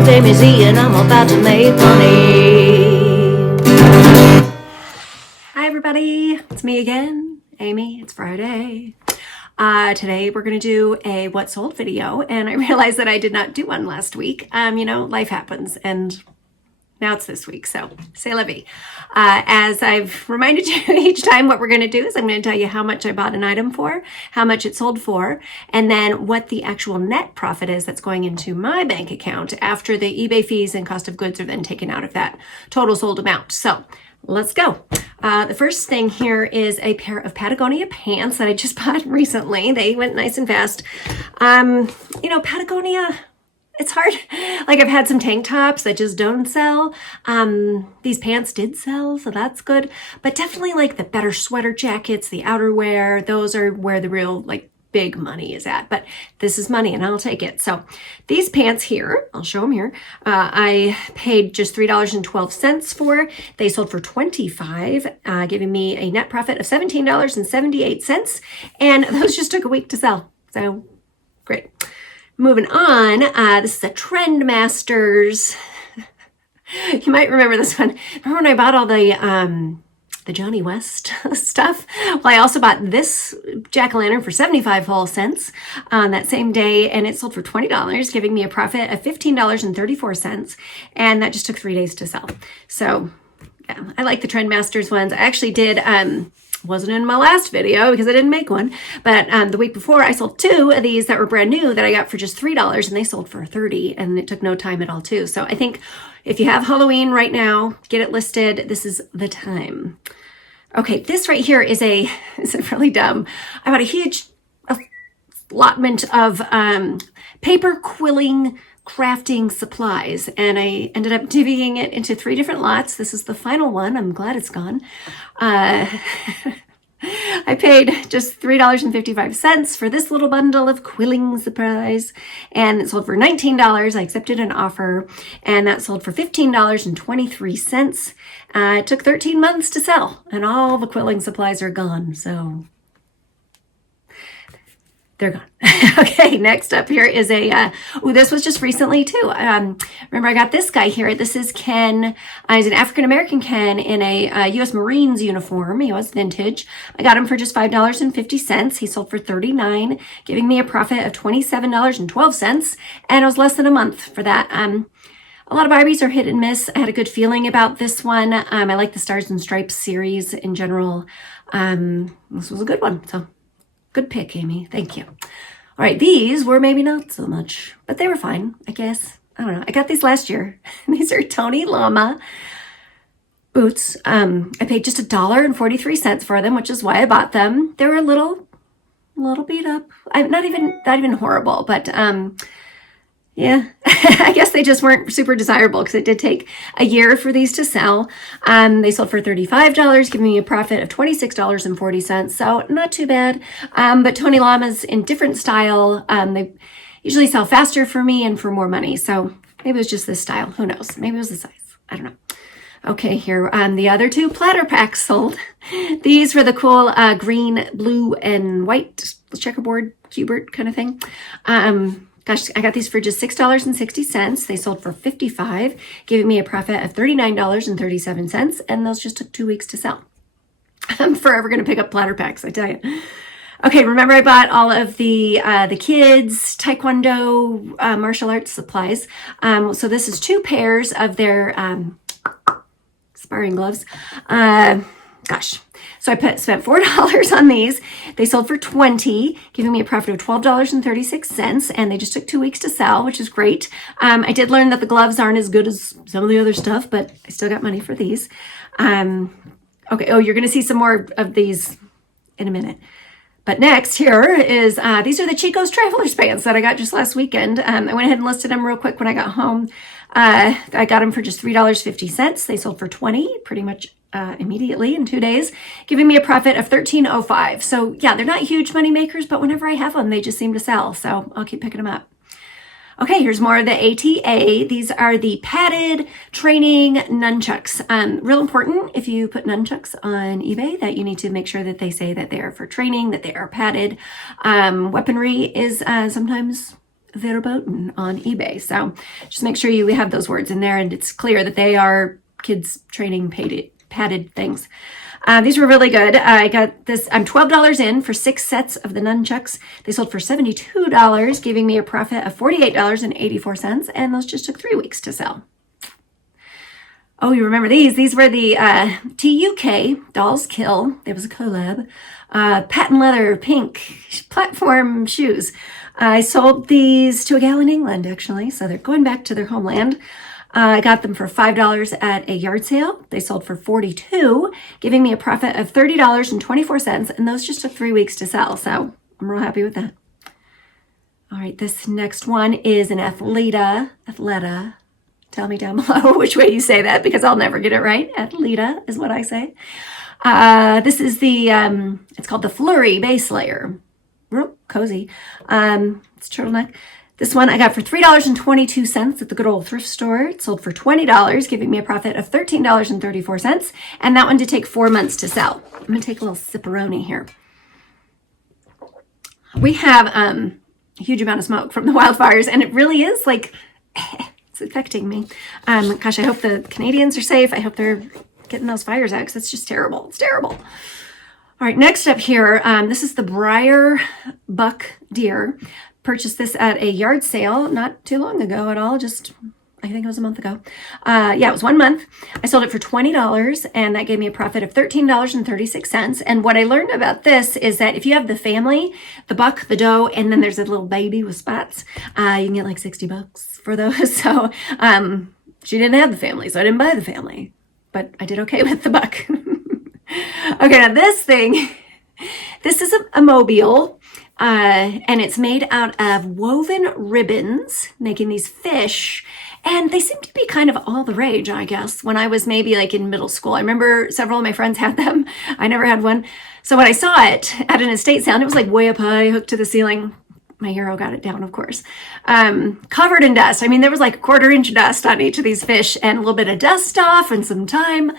name's Amy Z and I'm about to make money. Hi everybody, it's me again, Amy. It's Friday. Today we're going to do a what sold video, and I realized that I did not do one last week. Life happens, and now it's this week, so c'est la vie. As I've reminded you each time, what we're going to do is I'm going to tell you how much I bought an item for, how much it sold for, and then what the actual net profit is that's going into my bank account after the eBay fees and cost of goods are then taken out of that total sold amount. So let's go. The first thing here is a pair of Patagonia pants that I just bought recently. They went nice and fast. Patagonia, it's hard. Like, I've had some tank tops that just don't sell. These pants did sell, so that's good. But definitely like the better sweater jackets, the outerwear, those are where the real big money is at. But this is money and I'll take it. So these pants here, I'll show them here. I paid just $3.12 for. They sold for $25, giving me a net profit of $17.78. And those just took a week to sell. So great. Moving on, this is a Trendmasters. You might remember this one. Remember when I bought all the Johnny West stuff? Well, I also bought this jack-o'-lantern for 75 whole cents on that same day, and it sold for $20, giving me a profit of $15.34, and that just took 3 days to sell. So, yeah, I like the Trendmasters ones. I actually did... wasn't in my last video because I didn't make one, but the week before I sold 2 of these that were brand new that I got for just $3, and they sold for $30, and it took no time at all too. So I think if you have Halloween right now, get it listed. This is the time. Okay, this right here is really dumb. I bought a huge allotment of paper quilling crafting supplies, and I ended up divvying it into 3 different lots. This is the final one. I'm glad it's gone. I paid just $3.55 for this little bundle of quilling supplies, and it sold for $19. I accepted an offer, and that sold for $15.23. It took 13 months to sell, and all the quilling supplies are gone, so they're gone. Okay, next up here is this was just recently too. Remember I got this guy here. This is Ken. He's an African-American Ken in a U.S. Marines uniform. He was vintage. I got him for just $5.50. He sold for $39, giving me a profit of $27.12, and it was less than a month for that. A lot of Barbies are hit and miss. I had a good feeling about this one. I like the Stars and Stripes series in general. This was a good one, so good pick, Amy. Thank you. All right, these were maybe not so much, but they were fine, I guess. I don't know. I got these last year. These are Tony Lama boots. I paid just $1.43 for them, which is why I bought them. They were a little beat up. Not even horrible, but yeah, I guess they just weren't super desirable because it did take a year for these to sell. They sold for $35, giving me a profit of $26.40. So not too bad. But Tony Lama's in different style. They usually sell faster for me and for more money. So maybe it was just this style. Who knows? Maybe it was the size. I don't know. Okay, here the other 2 platter packs sold. These were the cool green, blue, and white checkerboard cubert kind of thing. Gosh, I got these for just $6.60. They sold for $55, giving me a profit of $39.37, and those just took 2 weeks to sell. I'm forever going to pick up platter packs, I tell you. Okay, remember I bought all of the kids' Taekwondo martial arts supplies. So this is 2 pairs of their sparring gloves. So I spent $4 on these. They sold for $20, giving me a profit of $12.36, and they just took 2 weeks to sell, which is great. I did learn that the gloves aren't as good as some of the other stuff, but I still got money for these. Okay, you're going to see some more of these in a minute. But next here is, these are the Chico's Traveler's Pants that I got just last weekend. I went ahead and listed them real quick when I got home. I got them for just $3.50. They sold for $20, pretty much immediately in 2 days, giving me a profit of $13.05. So yeah, they're not huge money makers, but whenever I have them, they just seem to sell. So I'll keep picking them up. Okay, here's more of the ATA. These are the padded training nunchucks. Real important if you put nunchucks on eBay that you need to make sure that they say that they are for training, that they are padded. Weaponry is sometimes verboten on eBay. So just make sure you have those words in there and it's clear that they are kids training padded things. These were really good. I got this, I'm $12 in for 6 sets of the nunchucks. They sold for $72, giving me a profit of $48.84, and those just took 3 weeks to sell. Oh, you remember these? These were the TUK Dolls Kill. There was a collab. Patent leather pink platform shoes. I sold these to a gal in England, actually, so they're going back to their homeland. I got them for $5 at a yard sale. They sold for $42, giving me a profit of $30.24, and those just took 3 weeks to sell, so I'm real happy with that. All right, this next one is an Athleta. Tell me down below which way you say that because I'll never get it right. Athleta is what I say. This is the, it's called the Flurry base layer. Real cozy. It's turtleneck. This one I got for $3.22 at the good old thrift store. It sold for $20, giving me a profit of $13.34. And that one did take 4 months to sell. I'm going to take a little sipperoni here. We have a huge amount of smoke from the wildfires, and it really is like, it's affecting me. Gosh, I hope the Canadians are safe. I hope they're getting those fires out because it's just terrible. It's terrible. All right, next up here, this is the Briar Buck Deer. Purchased this at a yard sale not too long ago at all, just I think it was a month ago. Yeah, it was 1 month. I sold it for $20 and that gave me a profit of $13.36. And what I learned about this is that if you have the family, the buck, the doe, and then there's a little baby with spots, you can get like $60 for those. So she didn't have the family, so I didn't buy the family, but I did okay with the buck. Okay, now this thing, this is a mobile. And it's made out of woven ribbons, making these fish. And they seem to be kind of all the rage, I guess, when I was maybe like in middle school. I remember several of my friends had them. I never had one. So when I saw it at an estate sale, and it was like way up high, hooked to the ceiling. My hero got it down, of course. Covered in dust. I mean, there was like 1/4 inch dust on each of these fish and a little bit of dust off and some time.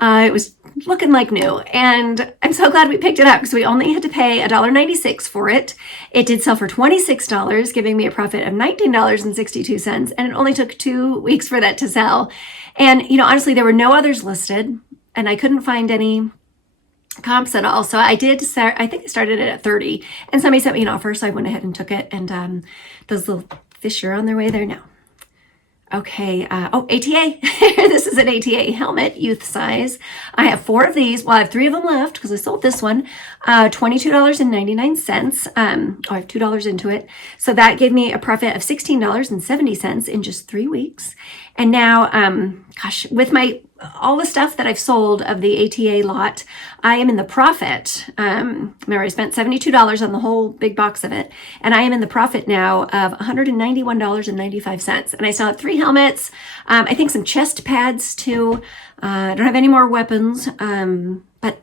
It was looking like new, and I'm so glad we picked it up because we only had to pay $1.96 for it. It did sell for $26, giving me a profit of $19.62, and it only took 2 weeks for that to sell. And, you know, honestly, there were no others listed, and I couldn't find any comps at all. So I think I started it at 30, and somebody sent me an offer, so I went ahead and took it, and those little fish are on their way there now. Okay, ATA. This is an ATA helmet, youth size. I have 4 of these. Well, I have 3 of them left because I sold this one. $22.99. I have $2 into it. So that gave me a profit of $16.70 in just 3 weeks. And now, gosh, with all the stuff that I've sold of the ATA lot, I am in the profit. Remember, I spent $72 on the whole big box of it, and I am in the profit now of $191.95. And I still have 3 helmets. I think some chest pads too. I don't have any more weapons, but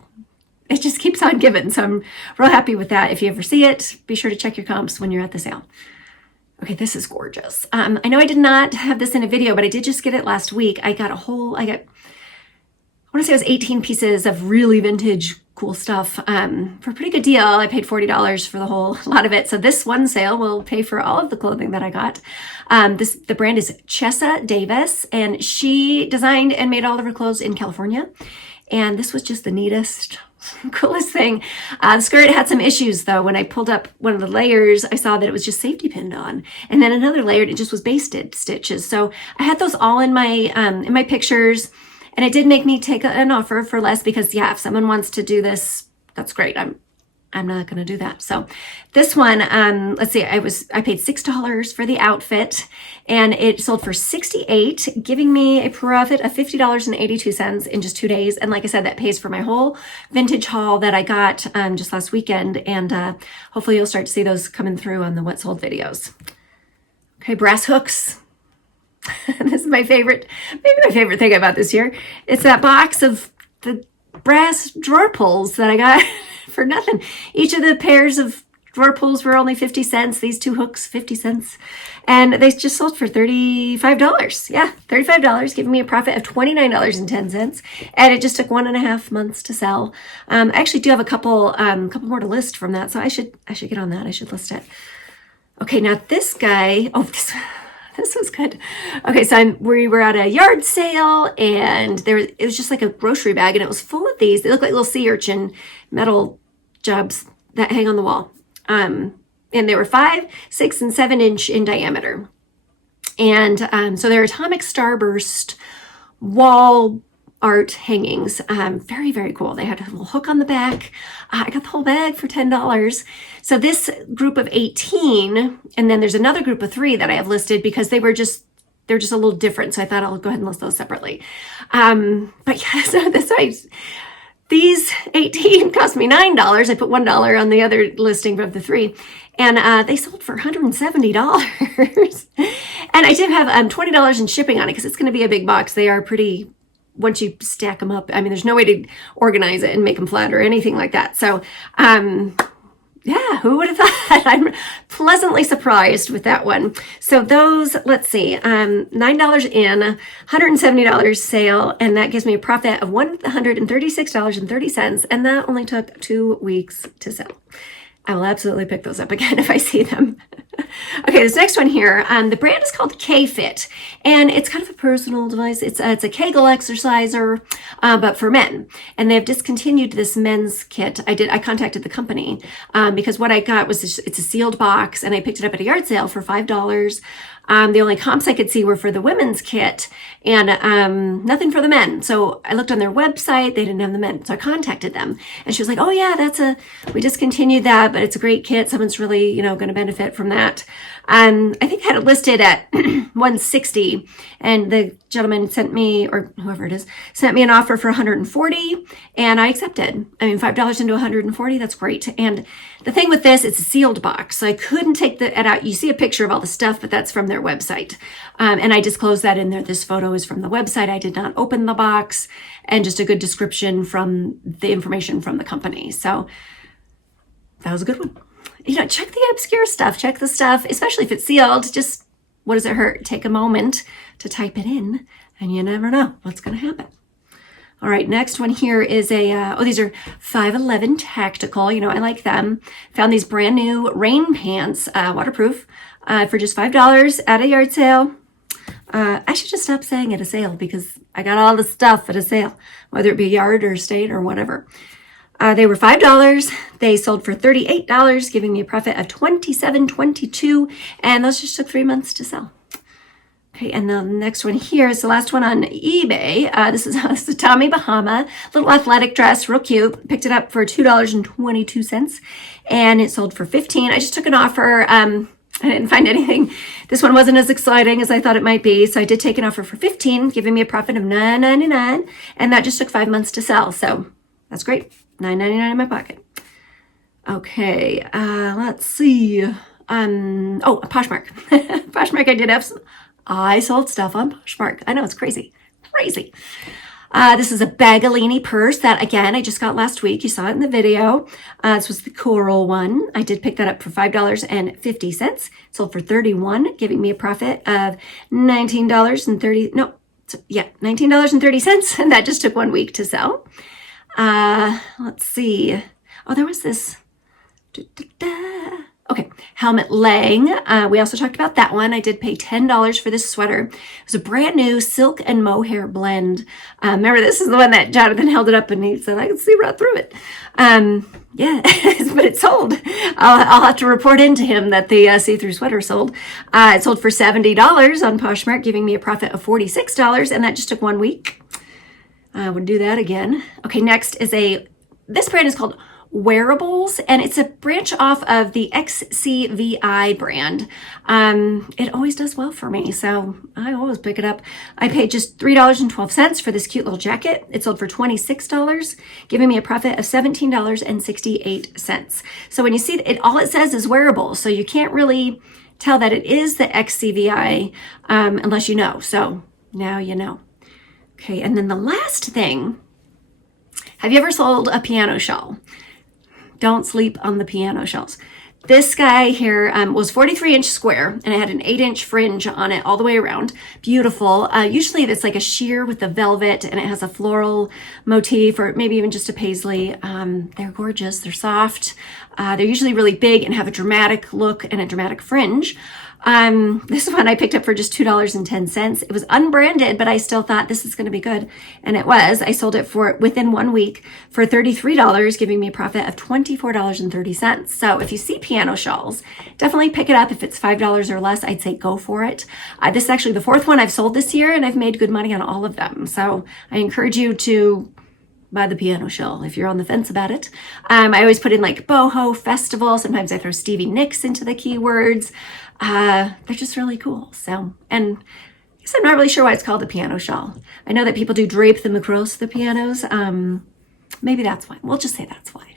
it just keeps on giving. So I'm real happy with that. If you ever see it, be sure to check your comps when you're at the sale. Okay, this is gorgeous. I know I did not have this in a video, but I did just get it last week. I want to say it was 18 pieces of really vintage cool stuff for a pretty good deal. I paid $40 for the whole lot of it. So this one sale will pay for all of the clothing that I got. The brand is Chessa Davis, and she designed and made all of her clothes in California. And this was just the neatest, coolest thing. The skirt had some issues though. When I pulled up one of the layers, I saw that it was just safety pinned on. And then another layer, it just was basted stitches. So I had those all in my pictures. And it did make me take an offer for less because, yeah, if someone wants to do this, that's great. I'm not going to do that. So this one, let's see, I paid $6 for the outfit, and it sold for $68, giving me a profit of $50.82 in just 2 days. And like I said, that pays for my whole vintage haul that I got just last weekend. And hopefully you'll start to see those coming through on the What Sold videos. Okay, brass hooks. This is maybe my favorite thing about this year. It's that box of the brass drawer pulls that I got for nothing. Each of the pairs of drawer pulls were only 50 cents. These 2 hooks, 50 cents. And they just sold for $35. Yeah, $35, giving me a profit of $29.10. And it just took 1.5 months to sell. I actually do have a couple more to list from that. So I should get on that. I should list it. Okay, now this guy, this was good. Okay, so we were at a yard sale, and it was just like a grocery bag, and it was full of these. They look like little sea urchin metal jobs that hang on the wall. And they were 5, 6, and 7 inch in diameter. And so they're atomic starburst wall art hangings. Very, very cool. They had a little hook on the back. I got the whole bag for $10. So this group of 18, and then there's another group of 3 that I have listed because they're just a little different. So I thought I'll go ahead and list those separately. But yeah, so these 18 cost me $9. I put $1 on the other listing of the 3. And they sold for $170. And I did have $20 in shipping on it because it's going to be a big box. They are pretty, once you stack them up, I mean, there's no way to organize it and make them flat or anything like that. So, yeah, who would have thought? I'm pleasantly surprised with that one. So those, let's see, $9 in, $170 sale, and that gives me a profit of $136.30, and that only took 2 weeks to sell. I will absolutely pick those up again if I see them. Okay, this next one here, the brand is called K-Fit, and it's kind of a personal device. It's a Kegel exerciser, but for men. And they've discontinued this men's kit. I contacted the company because what I got was it's a sealed box, and I picked it up at a yard sale for $5. The only comps I could see were for the women's kit and nothing for the men. So I looked on their website. They didn't have the men. So I contacted them, and she was like, oh yeah, we discontinued that, but it's a great kit. Someone's really, going to benefit from that. I think I had it listed at $160, and the gentleman sent me, or whoever it is, sent me an offer for $140, and I accepted. I mean, $5 into $140, that's great. And the thing with this, it's a sealed box, so I couldn't take it out. You see a picture of all the stuff, but that's from their website. And I disclosed that in there. This photo is from the website. I did not open the box, and just a good description from the information from the company. So that was a good one. Check the obscure stuff, check the stuff, especially if it's sealed. Just, what does it hurt? Take a moment to type it in, and you never know what's going to happen. All right, next one here is these are 511 Tactical. I like them. Found these brand new rain pants, waterproof, for just $5 at a yard sale. I should just stop saying at a sale because I got all the stuff at a sale, whether it be a yard or estate or whatever. They were $5. They sold for $38, giving me a profit of $27.22, and those just took 3 months to sell. Okay, and the next one here is the last one on eBay. This is a Tommy Bahama, little athletic dress, real cute. Picked it up for $2.22, and it sold for $15. I just took an offer. I didn't find anything. This one wasn't as exciting as I thought it might be, so I did take an offer for $15, giving me a profit of $9.99, and that just took 5 months to sell. So that's great. $9.99 in my pocket. Okay, let's see. Poshmark. Poshmark, I sold stuff on Poshmark. I know, it's crazy. Crazy. This is a Bagalini purse that, again, I just got last week. You saw it in the video. This was the coral one. I did pick that up for $5.50. Sold for $31, giving me a profit of $19.30, and that just took 1 week to sell. Let's see. Oh, there was this. Okay, Helmet Lang. We also talked about that one. I did pay $10 for this sweater. It was a brand new silk and mohair blend. Remember, this is the one that Jonathan held it up and he said, I can see right through it. Yeah, but it sold. I'll have to report into him that the see-through sweater sold. It sold for $70 on Poshmark, giving me a profit of $46, and that just took 1 week. I would do that again. Okay, next is this brand is called Wearables, and it's a branch off of the XCVI brand. It always does well for me, so I always pick it up. I paid just $3.12 for this cute little jacket. It sold for $26, giving me a profit of $17.68. So when you see it, all it says is wearables, so you can't really tell that it is the XCVI unless you know. So now you know. Okay, and then the last thing, have you ever sold a piano shawl? Don't sleep on the piano shells. This guy here was 43-inch square, and it had an 8-inch fringe on it all the way around. Beautiful. Usually it's like a sheer with the velvet, and it has a floral motif, or maybe even just a paisley. They're gorgeous. They're soft. They're usually really big and have a dramatic look and a dramatic fringe. This one I picked up for just $2.10. It was unbranded, but I still thought this is going to be good. And it was. I sold it for within 1 week for $33, giving me a profit of $24.30. So if you see piano shawls, definitely pick it up. If it's $5 or less, I'd say go for it. This is actually the 4th one I've sold this year, and I've made good money on all of them. So I encourage you to buy the piano shawl if you're on the fence about it. I always put in like boho, festival. Sometimes I throw Stevie Nicks into the keywords. They're just really cool. So, and I guess I'm not really sure why it's called a piano shawl. I know that people do drape them across the pianos. Maybe that's why. We'll just say that's why.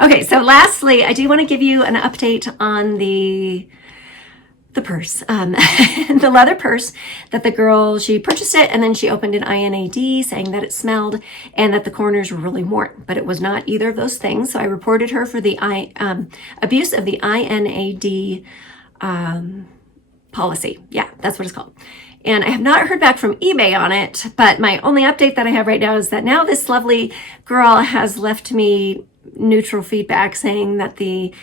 Okay, so lastly, I do want to give you an update on the purse, the leather purse that the girl, she purchased it and then she opened an INAD saying that it smelled and that the corners were really worn, but it was not either of those things. So I reported her for the abuse of the INAD policy. Yeah, that's what it's called. And I have not heard back from eBay on it, but my only update that I have right now is that now this lovely girl has left me neutral feedback saying that the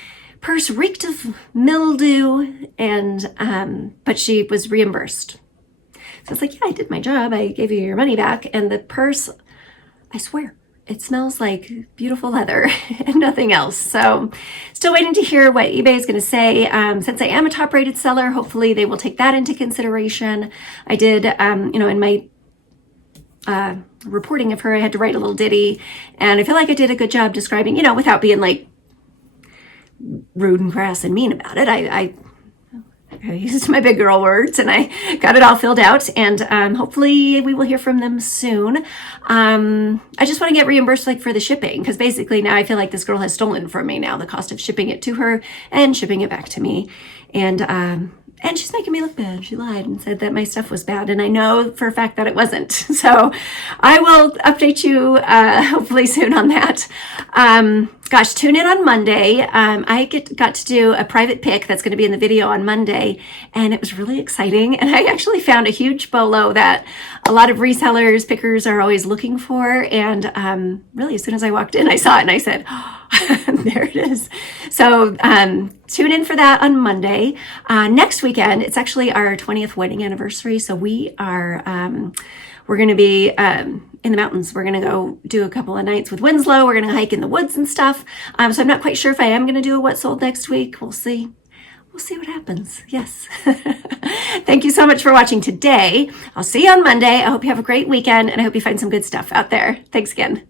purse reeked of mildew, and but she was reimbursed. So it's like, yeah, I did my job. I gave you your money back. And the purse, I swear, it smells like beautiful leather and nothing else. So still waiting to hear what eBay is going to say. Since I am a top rated seller, hopefully they will take that into consideration. I did, in my reporting of her, I had to write a little ditty, and I feel like I did a good job describing, without being like rude and crass and mean about it. I used my big girl words and I got it all filled out, and hopefully we will hear from them soon. I just want to get reimbursed for the shipping, because basically now I feel like this girl has stolen from me now the cost of shipping it to her and shipping it back to me. And she's making me look bad. She lied and said that my stuff was bad, and I know for a fact that it wasn't. So I will update you hopefully soon on that. Gosh, tune in on Monday. I got to do a private pick that's going to be in the video on Monday, and it was really exciting. And I actually found a huge bolo that a lot of resellers, pickers are always looking for. And really, as soon as I walked in, I saw it and I said, oh, there it is. So tune in for that on Monday. Next weekend, it's actually our 20th wedding anniversary. So we are, we're going to be in the mountains. We're going to go do a couple of nights with Winslow. We're going to hike in the woods and stuff. So I'm not quite sure if I am going to do a what sold next week. We'll see. We'll see what happens. Yes. Thank you so much for watching today. I'll see you on Monday. I hope you have a great weekend, and I hope you find some good stuff out there. Thanks again.